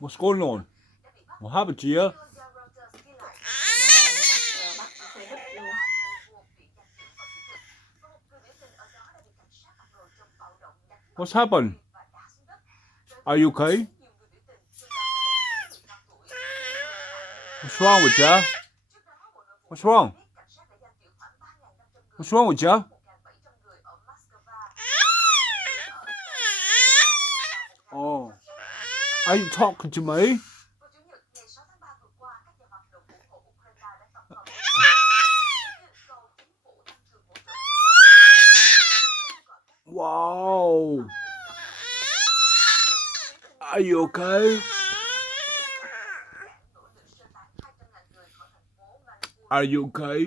What's going on? What happened to you? What's happened? Are you okay? What's wrong with you? What's wrong? What's wrong with you? Oh, are you talking to me? Wow. Are you okay? Are you okay?